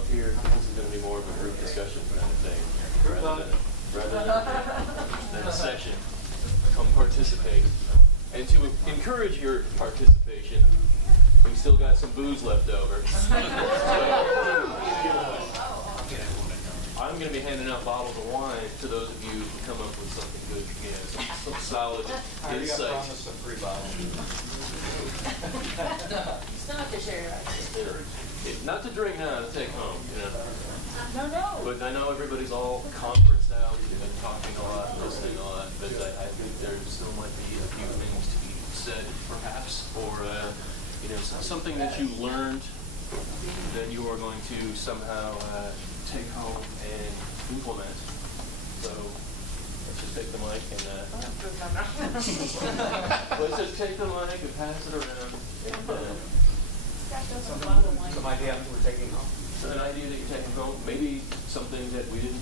up here. This is going to be more of a group discussion kind of thing, rather than a session. Come participate. And to encourage your participation, we still got some booze left over. So, I'm going to be handing out bottles of wine to those of you who come up with something good, some solid insight. I promised some free bottles. Still have to share it. Not to drink now, to take home, No. But I know everybody's all conferenced out and talking a lot, listening a lot, but I think there still might be a few things to be said, perhaps, or something that you learned that you are going to somehow take home and implement. So let's just take the mic and let's just take the mic and pass it around. And, Some idea we're taking home. an idea that you're taking home, maybe something that we didn't,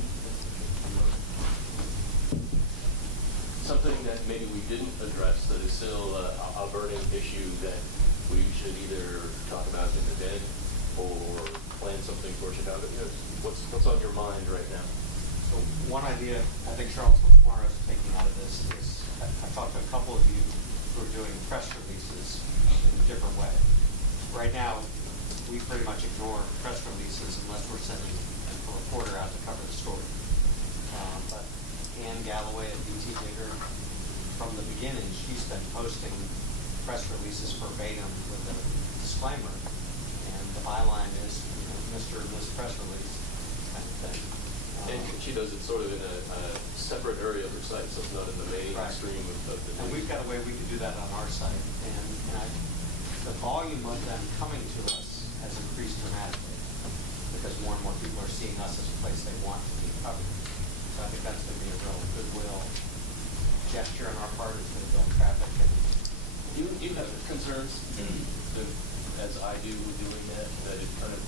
address that is still a burning issue that we should either talk about in the event or plan something for Chicago. What's on your mind right now? So one idea I think Charles Lamar is taking out of this is I've talked to a couple of you who are doing press releases in a different way. Right now, we pretty much ignore press releases unless we're sending a reporter out to cover the story. But Ann Galloway at BT Digger, from the beginning, she's been posting press releases verbatim with a disclaimer, and the byline is, Mr. and Ms. Press Release kind of thing. And she does it sort of in a separate area of her site, so it's not in the mainstream of the news. And we've got a way we can do that on our site, and the volume of them coming to us has increased dramatically because more and more people are seeing us as a place they want to be covered. So I think that's going to be a real goodwill gesture on our part. It's going to build traffic. And Do you have concerns, as I do with doing that it kind of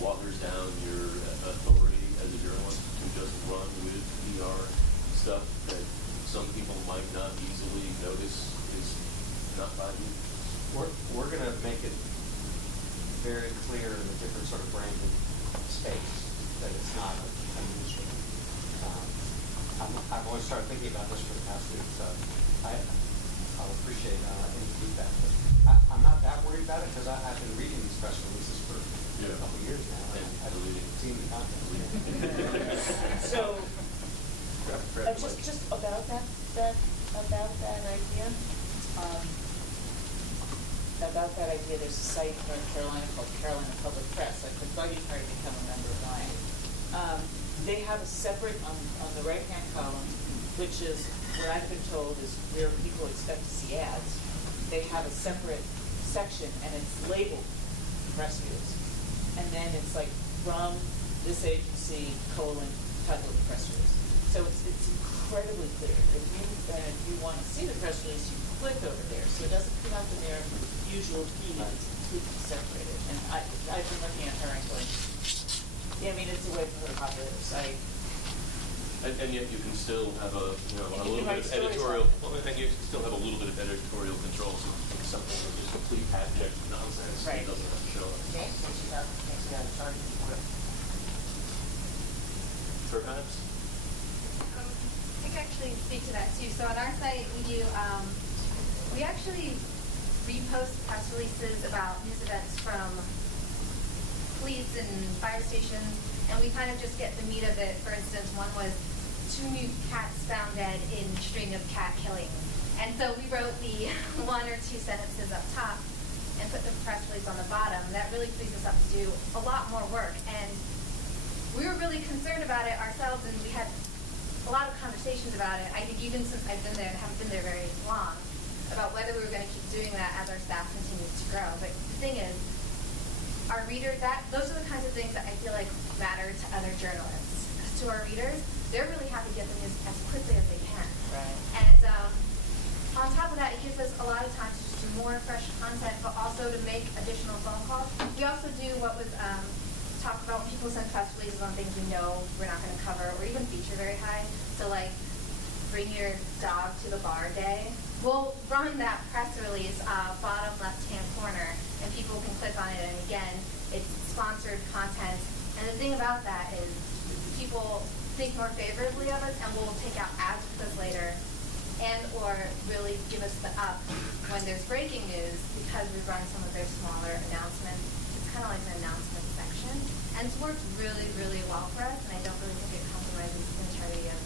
waters down your authority as a journalist to just run with PR stuff that some people might not easily notice is not by you? we're going to make it very clear in a different sort of branded space that it's not a newsroom. I've always started thinking about this for the past week, so I'll appreciate any feedback. But I'm not that worried about it because I've been reading these press releases for a couple of years now, and I've seen the content. So, just about that idea. About that idea, there's a site in North Carolina called Carolina Public Press. I could probably try to become a member of mine. They have a separate, on the right-hand column, which is what I've been told is where people expect to see ads. They have a separate section, and it's labeled press news. And then it's like, from this agency, title of the press release. So it's incredibly clear. If you want to see the press release, you click over there. So it doesn't come up in their usual feed. It's completely separated. And I've been looking at her and going, yeah, I mean, it's a way for her to populate her site. And yet you can still have a little bit of editorial. Well, and you can still have a little bit of editorial control. So something that is complete abject nonsense. Right. It doesn't have to show up. Okay, so she's got to charge for it. Perhaps. I can actually speak to that too. So on our site, we actually repost press releases about news events from police and fire stations, and we kind of just get the meat of it. For instance, one was 2 new cats found dead in string of cat killings. And so we wrote the 1 or 2 sentences up top and put the press release on the bottom. That really frees us up to do a lot more work. And we were really concerned about it ourselves, and we had a lot of conversations about it. I think even since I've been there and haven't been there very long, about whether we were going to keep doing that as our staff continues to grow. But the thing is, our readers, those are the kinds of things that I feel like matter to other journalists. Because to our readers, they're really happy to get the news as quickly as they can. Right. And on top of that, it gives us a lot of time to just do more fresh content, but also to make additional phone calls. We also do what was talked about when people send press releases on things we know we're not going to cover or even feature very high. So like, bring your dog to the bar day. We'll run that press release bottom left-hand corner, and people can click on it. And again, it's sponsored content, and And the thing about that is people think more favorably of us and will take out ads with us later and or really give us the up when there's breaking news because we run some of their smaller announcements. It's kind of like an announcement section. And it's worked really, really well for us, and I don't really think it compromises the integrity of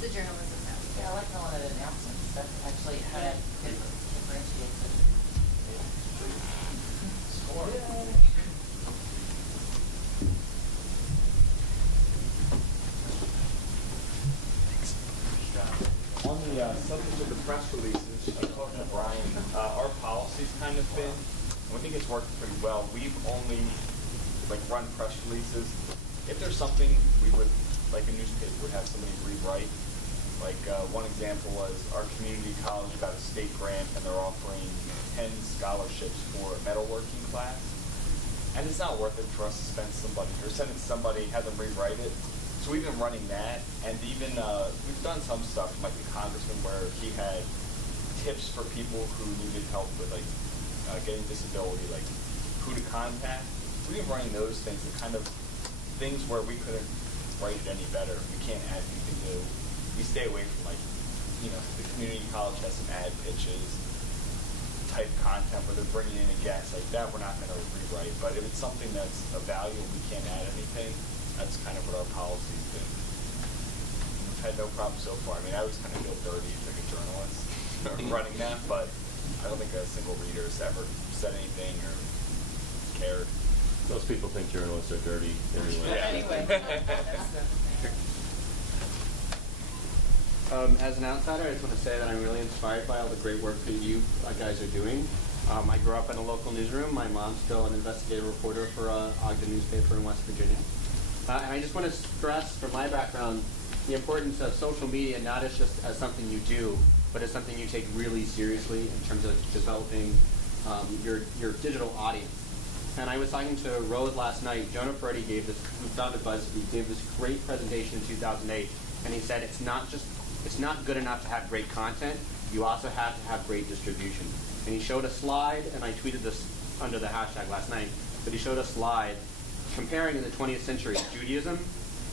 the journalism that we do. Yeah, I like calling it announcements. That actually kind of differentiates it. Score. On the subject of the press releases, I was talking to Brian, our policy's kind of been, and I think it's worked pretty well. We've only run press releases. If there's something we would, like a newspaper would have somebody rewrite. One example was our community college got a state grant and they're offering 10 scholarships for a metalworking class. And it's not worth it for us to spend somebody or send it to somebody, have them rewrite it. So we've been running that, and even we've done some stuff, like the congressman, where he had tips for people who needed help with getting disability, like who to contact. So we've been running those things, the kind of things where we couldn't write it any better. We can't add anything new. We stay away from the community college has some ad pitches type content where they're bringing in a guest like that. We're not going to rewrite, but if it's something that's of value and we can't add anything, that's kind of what our policy's been. We've had no problem so far. I mean, I always kind of feel dirty as like a journalist running that, but I don't think a single reader has ever said anything or cared. Most people think journalists are dirty anyway. Yeah. Anyway. As an outsider, I just want to say that I'm really inspired by all the great work that you guys are doing. I grew up in a local newsroom. My mom's still an investigative reporter for Ogden newspaper in West Virginia. And I just want to stress from my background the importance of social media not as just as something you do, but as something you take really seriously in terms of developing your digital audience. And I was talking to Rose last night. Jonah Peretti who founded BuzzFeed, gave this great presentation in 2008, and he said it's not good enough to have great content. You also have to have great distribution. And he showed a slide, and I tweeted this under the hashtag last night, but he showed a slide comparing in the 20th century Judaism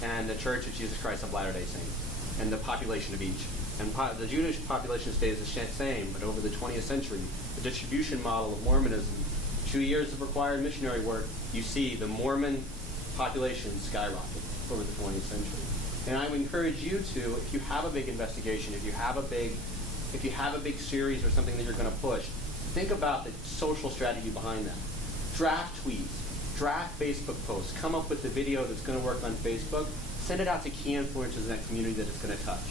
and the Church of Jesus Christ of Latter-day Saints and the population of each. And the Jewish population stays the same, but over the 20th century, the distribution model of Mormonism, 2 years of required missionary work, you see the Mormon population skyrocket over the 20th century. And I would encourage you to, if you have a big investigation, if you have a big series or something that you're going to push, think about the social strategy behind that. Draft tweets, draft Facebook posts, come up with the video that's going to work on Facebook, send it out to key influencers in that community that it's going to touch.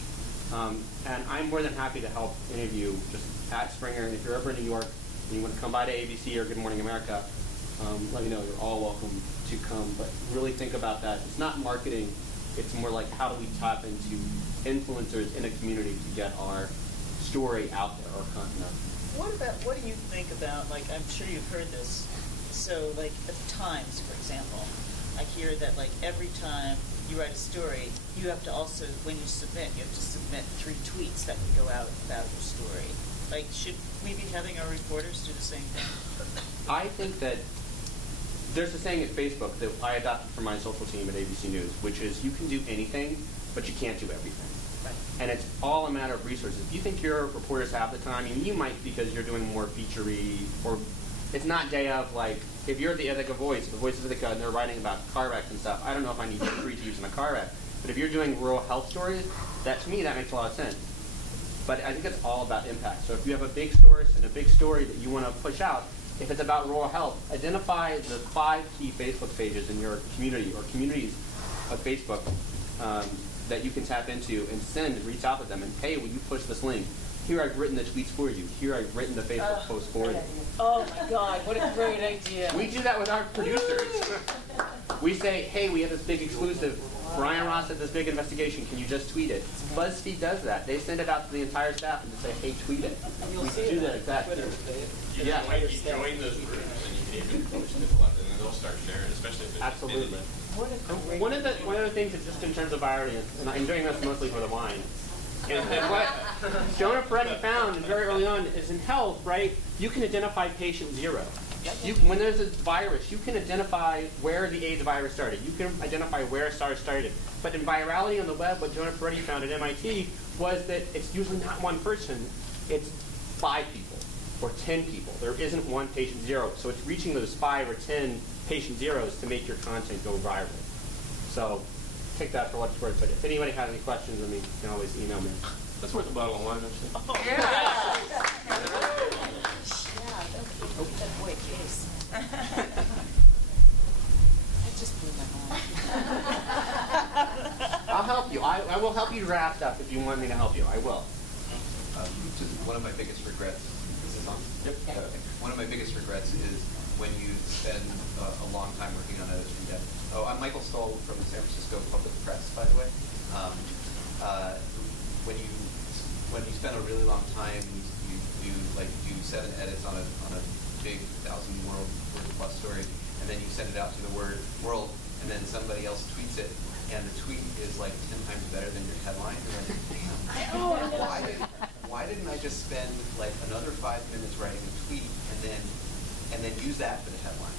And I'm more than happy to help any of you just at Springer. And if you're ever in New York and you want to come by to ABC or Good Morning America, let me know. You're all welcome to come. But really think about that. It's not marketing. It's more like how do we tap into influencers in a community to get our story out there, our content. What do you think about, I'm sure you've heard this, so at the Times, for example, I hear that every time you write a story, you have to also, when you submit 3 tweets that can go out about your story. Should we be having our reporters do the same thing? I think that there's a saying at Facebook that I adopted from my social team at ABC News, which is you can do anything, but you can't do everything. Right. And it's all a matter of resources. If you think your reporters have the time, you might because you're doing more feature-y, or it's not day of, if you're the Ithaca Voice of Ithaca, and they're writing about car wrecks and stuff, I don't know if I need 3 to use in a car wreck. But if you're doing rural health stories, to me, that makes a lot of sense. But I think it's all about impact. So if you have a big source and a big story that you want to push out, if it's about rural health, identify the 5 key Facebook pages in your community or communities of Facebook that you can tap into and reach out to them and, hey, will you push this link? Here I've written the tweets for you. Here I've written the Facebook post for you. Oh my God, what a great idea. We do that with our producers. We say, hey, we have this big exclusive. Brian Ross had this big investigation. Can you just tweet it? BuzzFeed does that. They send it out to the entire staff and just say, hey, tweet it. We do that exactly. Yeah. You join those groups and you can even post it a lot, and then they'll start sharing, especially if it's Absolutely. What a great One of the things that just in terms of irony, and I'm doing this mostly for the wine, and what Jonah Peretti found very early on is in health, right, you can identify patient 0. When there's a virus, you can identify where the AIDS virus started. You can identify where SARS started. But in virality on the web, what Jonah Peretti found at MIT was that it's usually not one person, it's 5 people or 10 people. There isn't one patient zero. So it's reaching those 5 or 10 patient zeros to make your content go viral. So take that for what it's worth. But if anybody has any questions, you can always email me. That's worth a bottle of wine, actually. Yeah, that boy, jeez. That just blew my mind. I'll help you. I will help you draft up if you want me to help you. I will. Just one of my biggest regrets. This is on. Yep. One of my biggest regrets is when you spend a long time working on a debt. Oh, I'm Michael Stoll from the San Francisco Public Press, by the way. When you spend a really long time, you do 7 edits on a big 1,000-word plus story, and then you send it out to the world, and then somebody else tweets it, and the tweet is like 10 times better than your headline. You're like, damn, why didn't I just spend like another 5 minutes writing a tweet and then use that for the headline?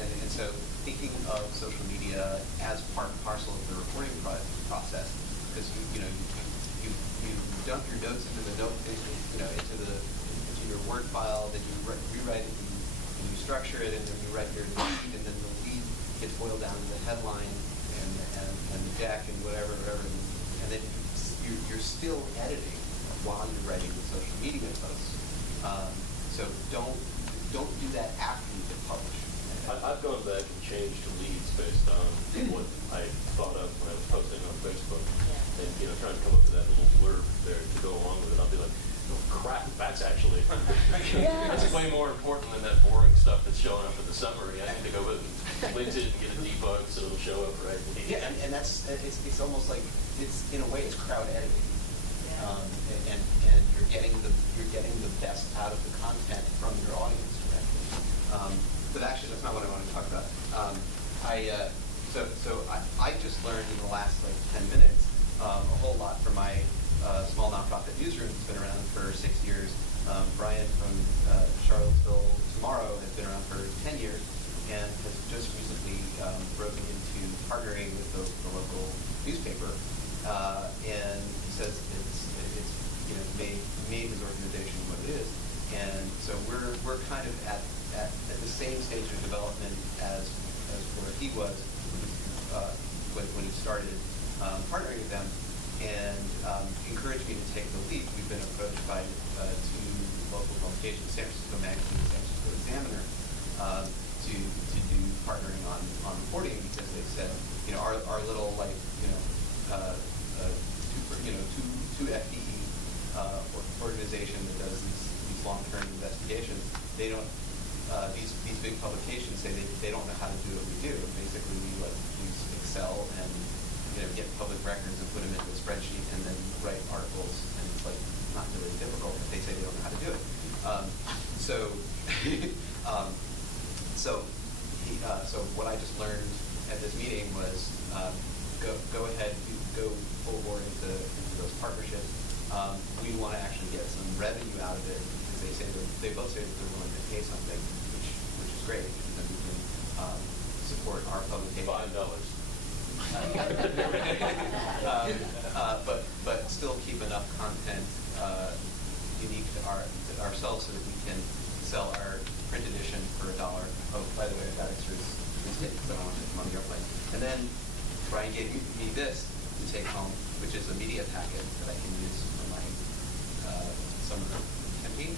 And so thinking of social media as part and parcel of the reporting process, because you dump your notes into your Word file, then you rewrite it and you structure it, and then you write your lead, and then the lead gets boiled down to the headline and the deck and whatever, and then you're still editing while you're writing the social media posts. So don't do that after you get published. I've gone back and changed the leads based on what I thought of when I was posting on Facebook, and trying to come up with that little blurb there to go along with it. I'll be like, oh crap, that's actually that's way more important than that boring stuff that's showing up in the summary. I need to go with LinkedIn and get a debug so it'll show up right. Yeah, and that's it's almost like it's in a way it's crowd editing, and you're getting the best out of the content from your audience directly. But actually, that's not what I want to talk about. I just learned in the last 10 minutes a whole lot from my small nonprofit newsroom that's been around for 6 years. Brian from Charlottesville Tomorrow has been around for 10 years and has just recently broken into partnering with the local newspaper. And he says it's made his organization what it is. And so we're kind of at the same stage of development as where he was when he started partnering with them, and encouraged me to take the leap. We've been approached by 2 local publications, San Francisco Magazine and San Francisco Examiner, to do partnering on reporting, because they said, our little two FTE organization that does these long-term investigations, they don't. These big publications say they don't know how to do what we do. And basically, we use Excel and get public records and put them into a spreadsheet and then write articles, and it's not really difficult. But they say they don't know how to do it. So what I just learned at this meeting was go ahead, go full bore into those partnerships. We want to actually get some revenue out of it, because they both say that they're willing to pay something, which is great, because then we can support our publication. $5. But still keep enough content unique to ourselves so that we can sell our print edition for $1. Oh, by the way, I got extras because I don't want to take them on the airplane. And then Brian gave me this to take home, which is a media packet that I can use for my summer campaign,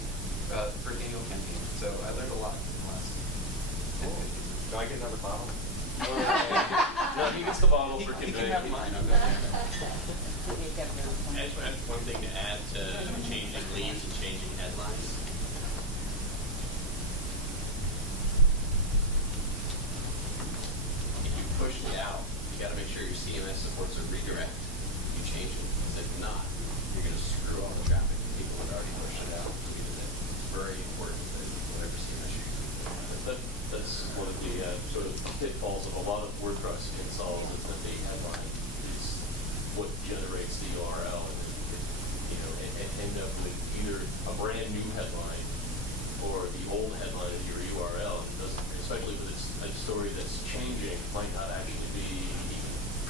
first annual campaign. So I learned a lot in the last 10, 15 years. Do I get another bottle? No, he gets the bottle for He conveying. can have mine. Okay. I just have one thing to add to changing leads and changing headlines. If you push it out, you got to make sure your CMS supports a redirect. You change it. Because if not, you're going to screw all the traffic to people that already pushed it out. Because it's very important that whatever CMS you're using. That's one of the sort of pitfalls of a lot of WordPress installs, is that the headline is what generates the URL, and then end up with either a brand new headline or the old headline might not actually be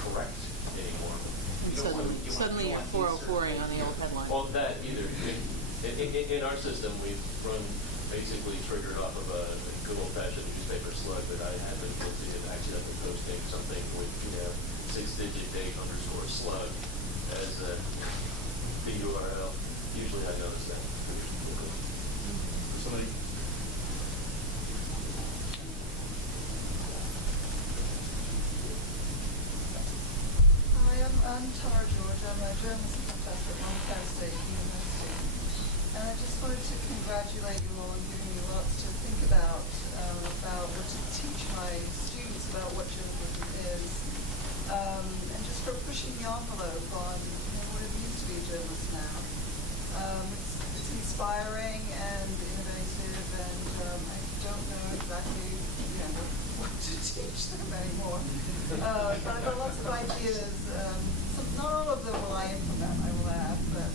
correct anymore. And suddenly you're 404ing on the old headline. Well, that either. In our system, we've run basically triggered off of a good old-fashioned newspaper slug that I have been guilty of accidentally posting something with, 6-digit date _ slug as the URL. Usually I notice that. Somebody. Hi, I'm Tara George. I'm a journalism professor at Montclair State University. And I just wanted to congratulate you all on giving me lots to think about what to teach my students about what journalism is. And just for pushing the envelope on what it means to be a journalist now. It's inspiring and innovative, and I don't know exactly what to teach them anymore. But I've got lots of ideas. Not all of them will I implement, I will add, but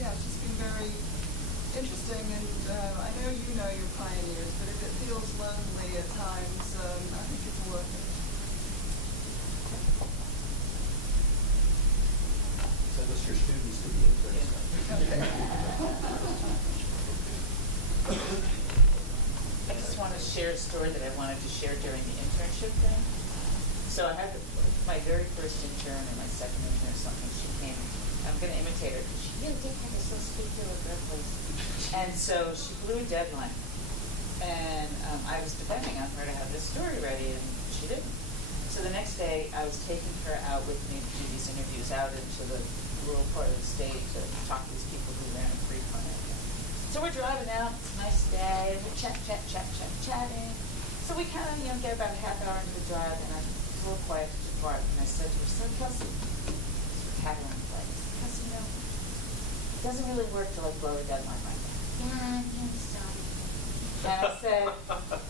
yeah, it's just been very interesting. And I know you're pioneers, but if it feels lonely at times, I think it's worth it. Send us your students to the intern. I just want to share a story that I wanted to share during the internship thing. So I had my very first intern and my second intern or something. She came. I'm going to imitate her because she really did kind of so speak to her voice. And so she blew a deadline. And I was depending on her to have this story ready, and she didn't. So the next day, I was taking her out with me to do these interviews out into the rural part of the state to talk to these people who ran a free fund. So we're driving out. It's a nice day. We're chatting. So we kind of, get about a half hour into the drive, and I was a little quiet to part. And I said to her, "So, Kelsey, we're having a place. Kelsey, it doesn't really work to blow a deadline like that." "Yeah, I'm sorry." And I said,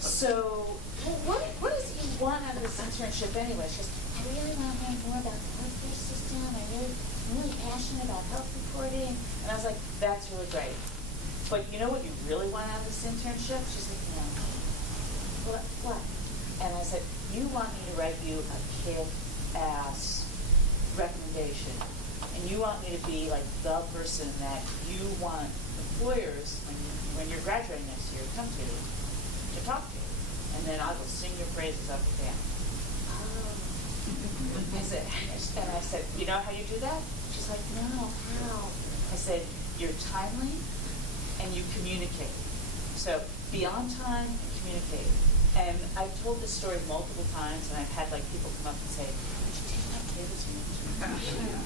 "So, what is it you want out of this internship anyway?" She goes, "I really want to learn more about the healthcare system. I'm really passionate about health reporting." And I was like, "That's really great. But you know what you really want out of this internship?" She's like, "No." What? And I said, "You want me to write you a kick-ass recommendation. And you want me to be the person that you want employers, when you're graduating next year, come to talk to. And then I will sing your praises up and down." Oh. I said, "You know how you do that?" She's like, "No, how?" I said, "You're timely and you communicate. So be on time and communicate." And I've told this story multiple times, and I've had people come up and say, "Would you take my kids?"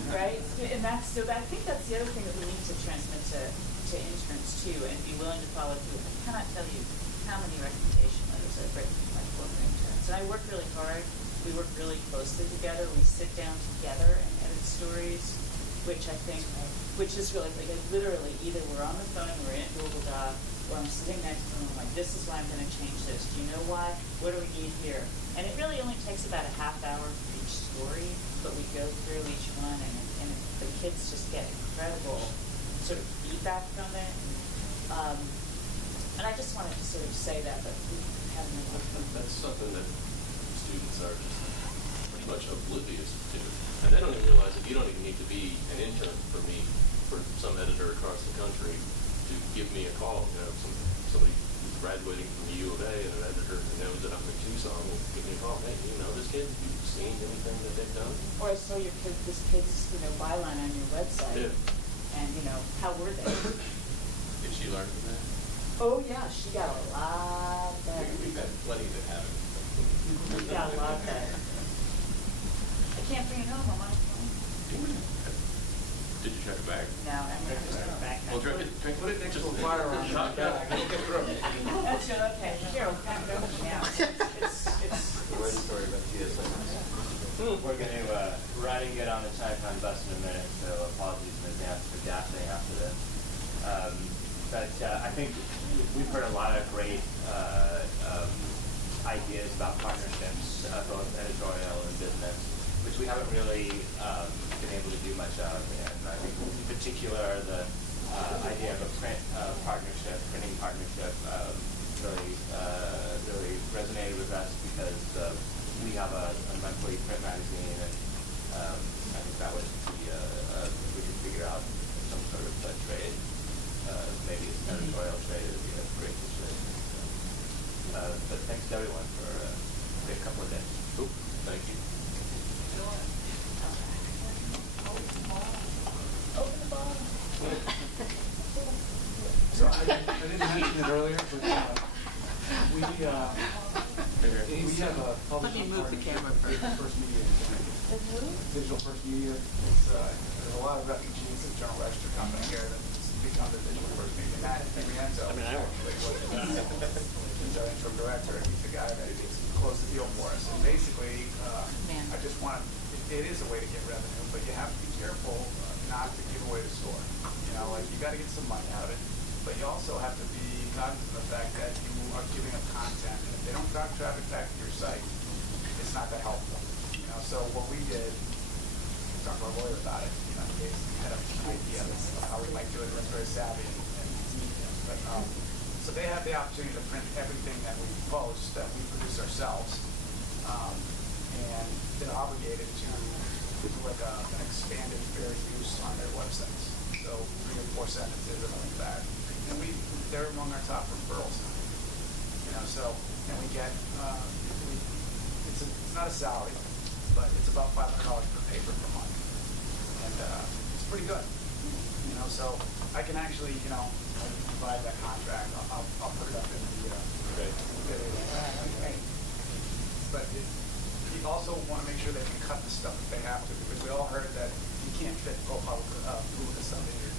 Right? And I think that's the other thing that we need to transmit to interns too, and be willing to follow through. I cannot tell you how many recommendation letters I've written to my former interns. And I work really hard. We work really closely together. We sit down together and edit stories, which is really literally either we're on the phone and we're in Google Doc, or I'm sitting next to them, I'm like, "This is why I'm going to change this. Do you know why? What do we need here?" And it really only takes about a half hour for each story, but we go through each one, and the kids just get incredible sort of feedback from it. And I just wanted to sort of say that, but we haven't. That's something that students are just pretty much oblivious to. And they don't even realize that you don't even need to be an intern for some editor across the country to give me a call. Somebody who's graduating from the U of A and an editor who knows that I'm in Tucson will give me a call. "Hey, do you know this kid? Have you seen anything that they've done?" Or I saw this kid's byline on your website. Yeah. And how were they? Did she learn from that? Oh yeah, she got a lot better. We've had plenty that haven't. She got a lot better. I can't bring it home. I'm on the phone. Did you check it back? No, I'm going to just go back. Well, put it next to a firearm. That's good. Okay. Here, we'll kind of go now. The right story about TSA. We're going to run and get on the Chinatown bus in a minute, so apologies in advance for gassing after this. But I think we've heard a lot of great ideas about partnerships, both editorial and business, which we haven't really been able to do much of. And I think in particular the idea of a printing partnership, really resonated with us because we have a monthly print magazine, and I think that would be if we could figure out some sort of trade, maybe it's an editorial trade, it would be a great situation. But thanks to everyone for a great couple of days. Cool. Thank you. Open the ball. So I didn't mention it earlier, but we have a publishing partnership with Digital First Media. Digital First Media. There's a lot of refugees at Journal Register Company here that become the Digital First Media. Matt Rienzo actually he's our interim director, and he's the guy that closed the deal for us. And basically, I just want it is a way to get revenue, but you have to be careful not to give away the store. You know, like you got to get some money out of it, but you also have to be cognizant of the fact that you are giving up content, and if they don't drive traffic back to your site, it's not that helpful. You know, so what we did, we talked to our lawyer about it. You know, he had an idea of how we might do it. It was very savvy, but so they have the opportunity to print everything that we post that we produce ourselves, and they're obligated to do like an expanded fair use on their websites. So 3 or 4 sentences or like that, and they're among our top referrals. You know, so and we get it's not a salary, but it's about $500 per paper per month, and it's pretty good. You know, so I can actually provide that contract. I'll put it up in the video. But you also want to make sure they can cut the stuff if they have to, because we all heard that you can't fit glue this stuff in your,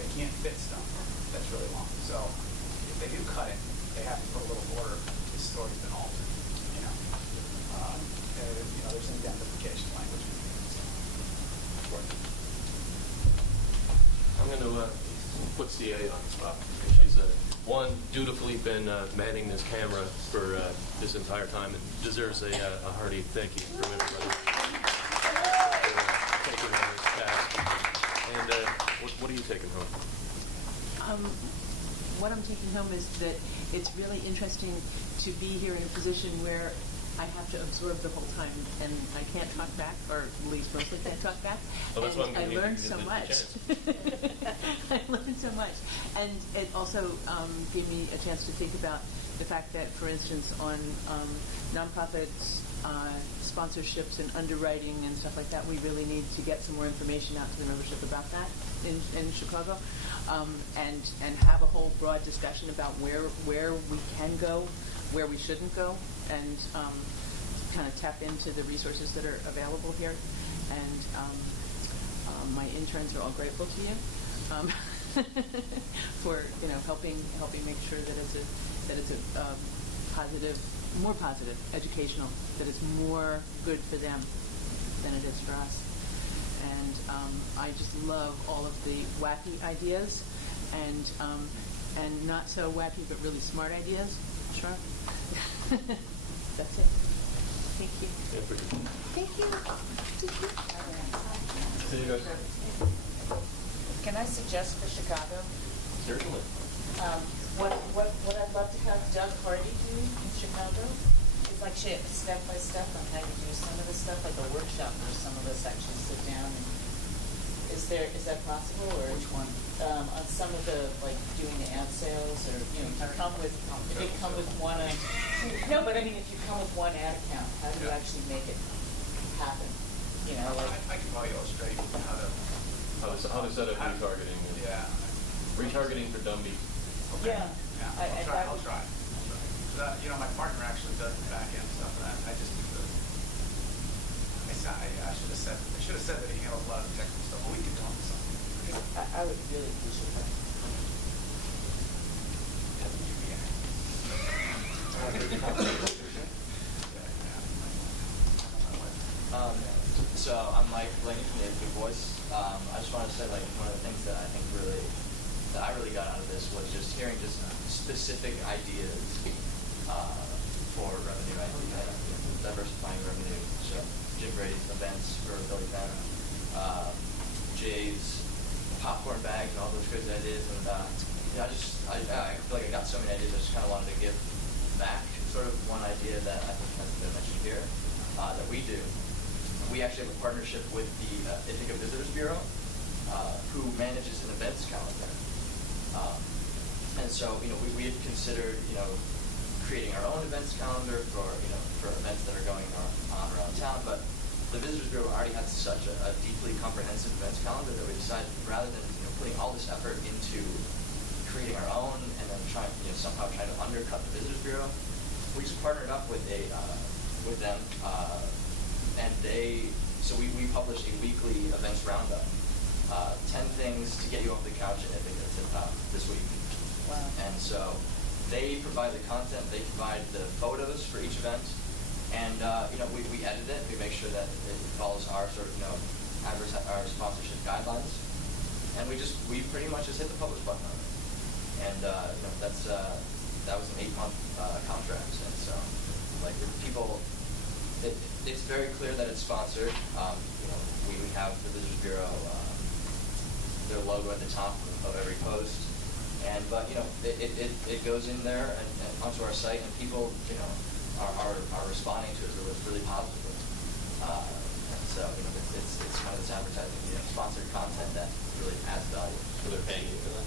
they can't fit stuff that's really long. So if they do cut it, they have to put a little border. This story's been altered. There's indemnification language. I'm going to put CA on the spot. She's dutifully been manning this camera for this entire time and deserves a hearty thank you from everybody for taking on this task. And what are you taking home? What I'm taking home is that it's really interesting to be here in a position where I have to absorb the whole time, and I can't talk back, or at least mostly can't talk back. Well, that's and why I'm I learned so much. I learned so much, and it also gave me a chance to think about the fact that, for instance, on nonprofits, sponsorships, and underwriting and stuff like that, we really need to get some more information out to the membership about that in Chicago, and have a whole broad discussion about where we can go, where we shouldn't go, and kind of tap into the resources that are available here. And my interns are all grateful to you for helping make sure that it's a positive, more positive, educational, that it's more good for them than it is for us. And I just love all of the wacky ideas and not so wacky but really smart ideas. Sure. That's it. Thank you. Thank you. See you guys. Can I suggest for Chicago? Certainly. What I'd love to have Doug Hardy do in Chicago is like step by step on how you do some of the stuff, like a workshop where some of us actually sit down and is that possible, or which one? On some of the doing the ad sales, or if you come with one. No, but I mean, if you come with one ad account, how do you actually make it happen? I can probably illustrate how to set up retargeting. Yeah. Retargeting for dumb people. Okay. Yeah. I'll try. My partner actually does the back end stuff, and I just do the. I should have said that he handles a lot of the technical stuff, but we can talk to something. I would really appreciate that. So I'm Mike Blaney from the Good Voice. I just wanted to say, one of the things that I really got out of this was just hearing just specific ideas for revenue, diversifying revenue. So Jim Brady's events for Billy Penn, Jay's popcorn bags and all those crazy ideas, and I feel like I got so many ideas. I just kind of wanted to give back. So sort of one idea that I think has been mentioned here that we do. We actually have a partnership with the Ithaca Visitors Bureau, who manages an events calendar. And so, we had considered, creating our own events calendar for events that are going on around town, but the Visitors Bureau already had such a deeply comprehensive events calendar that we decided rather than putting all this effort into creating our own and then somehow trying to undercut the Visitors Bureau, we just partnered up with with them, and we publish a weekly events roundup, 10 things to get you off the couch in Ithaca this week. Wow. And so they provide the content, they provide the photos for each event, and we edit it. We make sure that it follows our sort of our sponsorship guidelines, and we pretty much just hit the publish button on it. And that was an 8-month contract, and so people, it's very clear that it's sponsored. We have the Visitors Bureau, their logo at the top of every post. But it goes in there and onto our site, and people are responding to it really positively. And so it's kind of this advertising, sponsored content that really adds value. So they're paying you for that?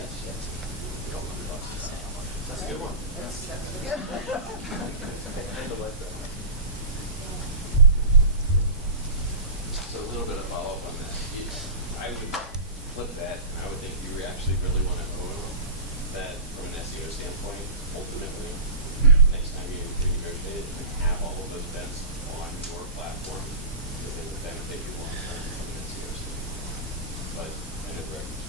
Yes. That's a good one. That's good. So a little bit of follow-up on that. I would flip that, and I would think you actually really want to own that from an SEO standpoint, ultimately. Next time you negotiate, have all of those events on your platform, because they would benefit you long term from an SEO standpoint. But I know the record.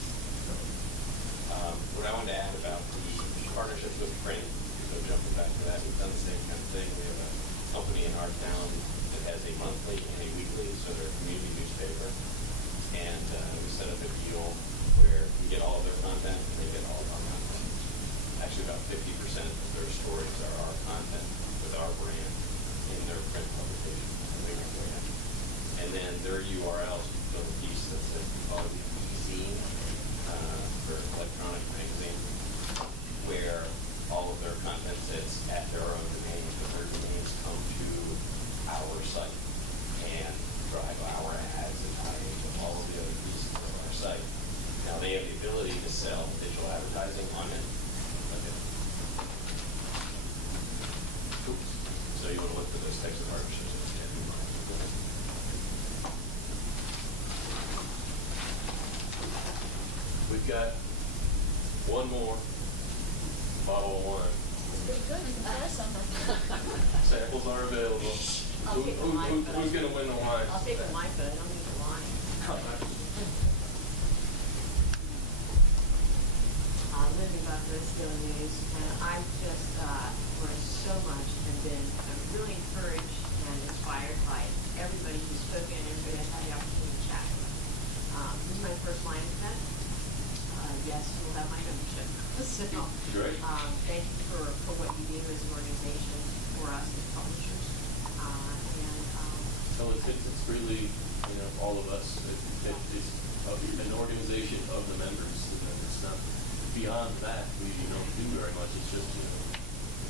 What I wanted to add about the partnerships with print, so jumping back to that, we've done the same kind of thing. We have a company in our town that has a monthly and a weekly, so they're a community newspaper. And we set up a deal where we get all of their content and they get all of our content. Actually, about 50% of their stories are our content with our brand in their print publication. And then their URLs, we build a piece that says we call it e-zine for electronic magazine, where all of their content sits at their own domain, but their domains come to our site and drive our ads and tie into all of the other pieces of our site. Now they have the ability to sell digital advertising on it. Okay. Oops. So you want to look for those types of partnerships instead. We've got one more bottle of wine. Pretty good. You can try something. Samples are available. I'll take the wine, but Who's going to win the wine? I'll take the wine, but I don't need the wine. Living about this news, and I just learned so much and been really encouraged and inspired by everybody who's spoken, everybody I've had the opportunity to chat with. This is my first line event. Yes, you'll have my membership. So, Great. thank you for what you do as an organization for us as publishers. Well, it's really, all of us. It's an organization of the members. It's not beyond that. We don't do very much. It's just,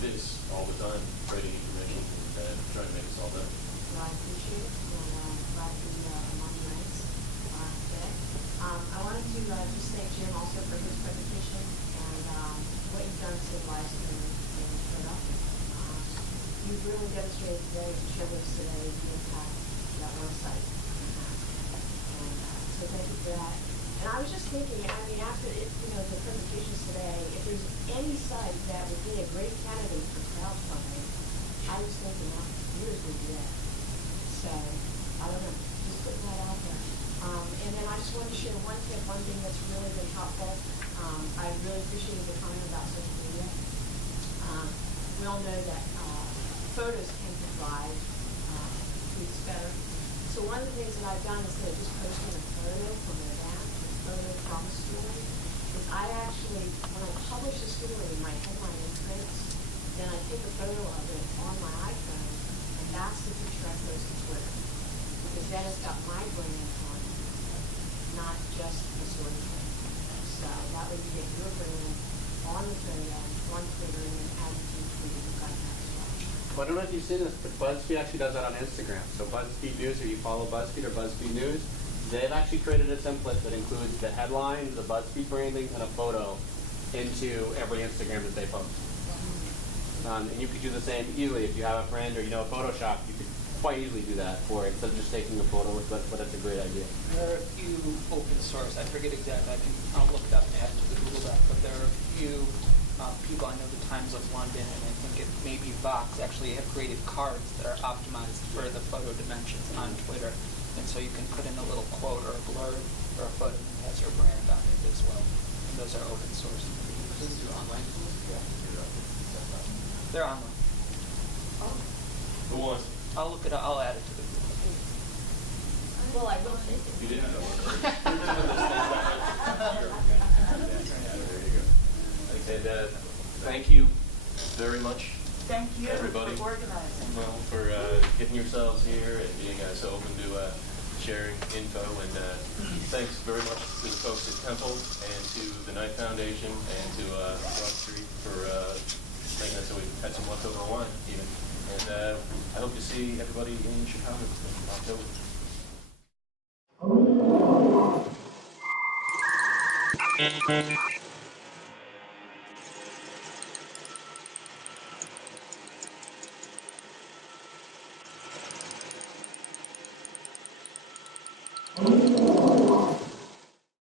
this all the time, trading information and trying to make us all better. Well, I appreciate it, and glad to be among the ranks today. I wanted to just thank Jim also for his presentation and what you've done to lives in Philadelphia. You've really demonstrated today and showed us today the impact that one site can have. And so thank you for that. And I was just thinking, after the presentations today, if there's any site that would be a great candidate for crowdfunding, I was thinking, yours would be that. So, I don't know, just putting that out there. And then I just wanted to share one thing that's really been helpful. I really appreciated the comment about social media. We all know that photos can drive tweets better. So one of the things that I've done instead of just posting a photo from an event, a photo from a story, is I actually, when I publish a story in my headline and print, then I take a photo of it on my iPhone, and that's the picture I post to Twitter. Because then it's got my brand on it, not just the story print. So that way you get your brand on the photo, on Twitter, and then add it to hopefully you can cut that as well. Well, I don't know if you've seen this, but BuzzFeed actually does that on Instagram. So BuzzFeed News, or you follow BuzzFeed or BuzzFeed News, they've actually created a template that includes the headline, the BuzzFeed branding, and a photo into every Instagram that they post. And you could do the same easily if you have a friend or you know Photoshop. You could quite easily do that for it instead of just taking a photo. But that's a great idea. There are a few open source. I forget exactly. I'll look it up and add it to the Google Doc. But there are a few people. I know the Times of London, and I think it maybe Vox actually have created cards that are optimized for the photo dimensions on Twitter, and so you can put in a little quote or a blurb or a photo that has your brand on it as well. And those are open source. This is online tools? Yeah. They're online. Who wants? I'll look it up. I'll add it to the Google. Well, I will take it. You didn't know. There you go. And thank you very much, Thank you everybody, for organizing. well, for getting yourselves here and being so open to sharing info. And thanks very much to the folks at Temple and to the Knight Foundation and to Broad Street for making it so we had some leftover wine even. And I hope to see everybody in Chicago in October.